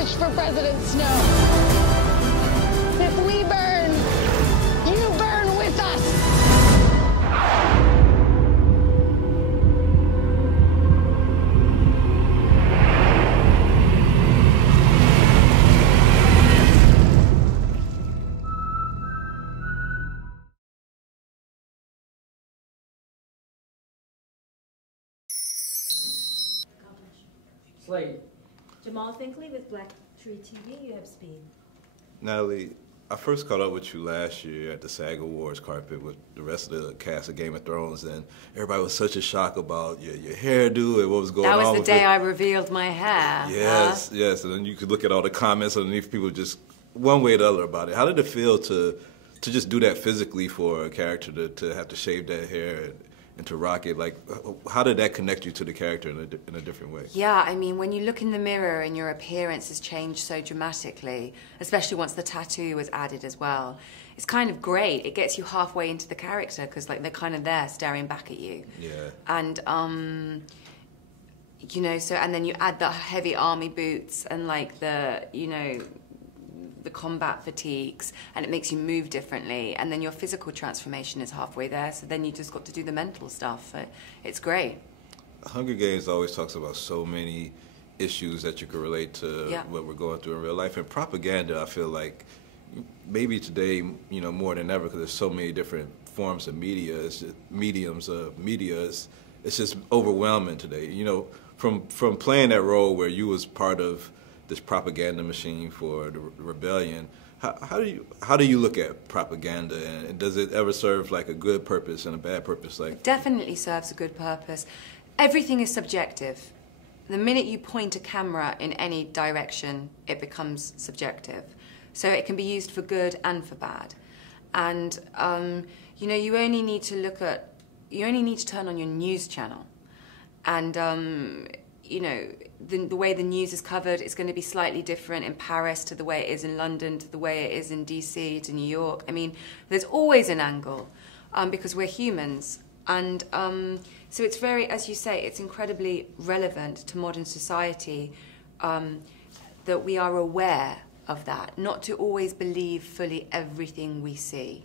message for President Snow. If we burn, you burn with us. Slate. Jamal Finkley with BLACKTREE TV, you have speed. Natalie, I first caught up with you last year at the SAG Awards carpet with the rest of the cast of Game of Thrones, and everybody was such a shock about your hairdo and what was going on. That was the day I revealed my hair. Yes, yes, and then you could look at all the comments underneath, people just one way or the other about it. How did it feel to just do that physically for a character to have to shave that hair and to rock it? Like, how did that connect you to the character in a different way? Yeah, I mean, when you look in the mirror and your appearance has changed so dramatically, especially once the tattoo was added as well, it's kind of great. It gets you halfway into the character because, like, they're kind of there staring back at you. Yeah. And, you know, so, and then you add the heavy army boots and, like, the, you know, the combat fatigues, and it makes you move differently, and then your physical transformation is halfway there, so then you just got to do the mental stuff. It's great. Hunger Games always talks about so many issues that you can relate to what we're going through in real life, and propaganda, I feel like maybe today, you know, more than ever, because there's so many different forms of media, mediums of media, it's just overwhelming today. You know, from playing that role where you was part of this propaganda machine for the rebellion, how do you look at propaganda, and does it ever serve like a good purpose and a bad purpose? Like, it definitely serves a good purpose. Everything is subjective. The minute you point a camera in any direction, it becomes subjective. So it can be used for good and for bad. And you know, you only need to turn on your news channel, and you know, the way the news is covered is going to be slightly different in Paris to the way it is in London, to the way it is in DC, to New York. I mean, there's always an angle because we're humans. And so it's very, as you say, it's incredibly relevant to modern society that we are aware of that, not to always believe fully everything we see.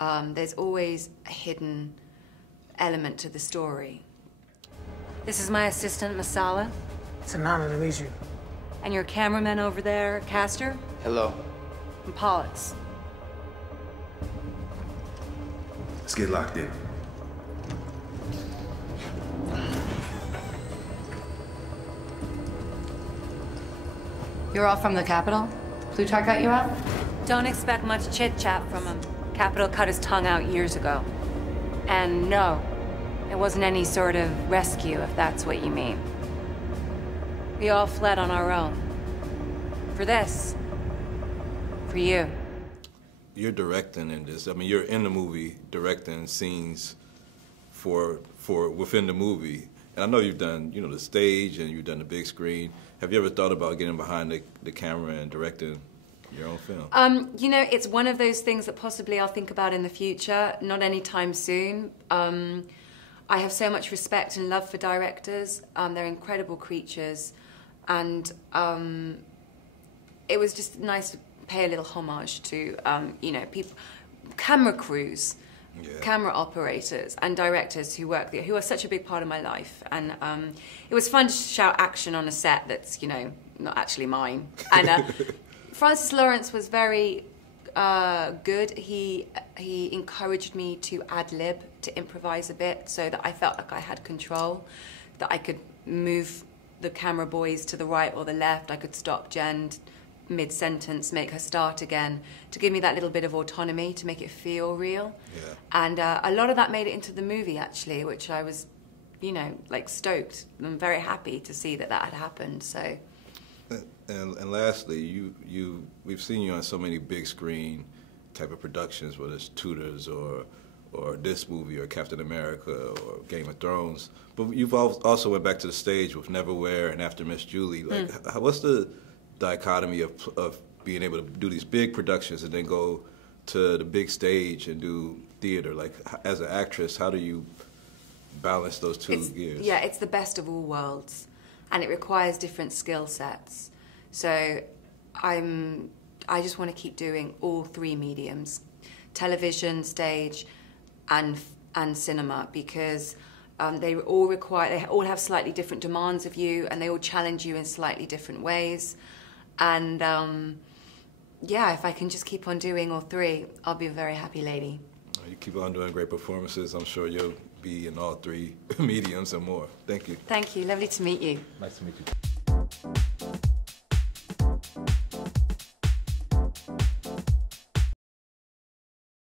There's always a hidden element to the story. This is my assistant, Masala. It's an honor to meet you. And your cameraman over there, Castor? Hello. And Pollux. Let's get locked in. You're all from the Capitol? Plutarch got you out? Don't expect much chit-chat from him. Capitol cut his tongue out years ago. And no, it wasn't any sort of rescue, if that's what you mean. We all fled on our own. For this. For you. You're directing in this. I mean, you're in the movie directing scenes for within the movie. And I know you've done, you know, the stage and you've done the big screen. Have you ever thought about getting behind the camera and directing your own film? You know, it's one of those things that possibly I'll think about in the future, not anytime soon. I have so much respect and love for directors. They're incredible creatures. And it was just nice to pay a little homage to, you know, people, camera crews, camera operators and directors who work there, who are such a big part of my life. And it was fun to shout action on a set that's, you know, not actually mine. And Francis Lawrence was very good. He encouraged me to ad-lib, to improvise a bit, so that I felt like I had control, that I could move the camera boys to the right or the left. I could stop Jen mid-sentence, make her start again, to give me that little bit of autonomy, to make it feel real. Yeah. And a lot of that made it into the movie, actually, which I was, you know, like stoked. I'm very happy to see that that had happened, so. And lastly, we've seen you on so many big screen type of productions, whether it's Tudors or this movie or Captain America or Game of Thrones. But you've also went back to the stage with Neverwhere and After Miss Julie. Like, what's the dichotomy of being able to do these big productions and then go to the big stage and do theater? Like, as an actress, how do you balance those two gears? Yeah, it's the best of all worlds, and it requires different skill sets. So I just want to keep doing all three mediums, television, stage, and cinema, because they all have slightly different demands of you, and they all challenge you in slightly different ways. And yeah, if I can just keep on doing all three, I'll be a very happy lady. You keep on doing great performances. I'm sure you'll be in all three mediums and more. Thank you. Thank you. Lovely to meet you. Nice to meet you.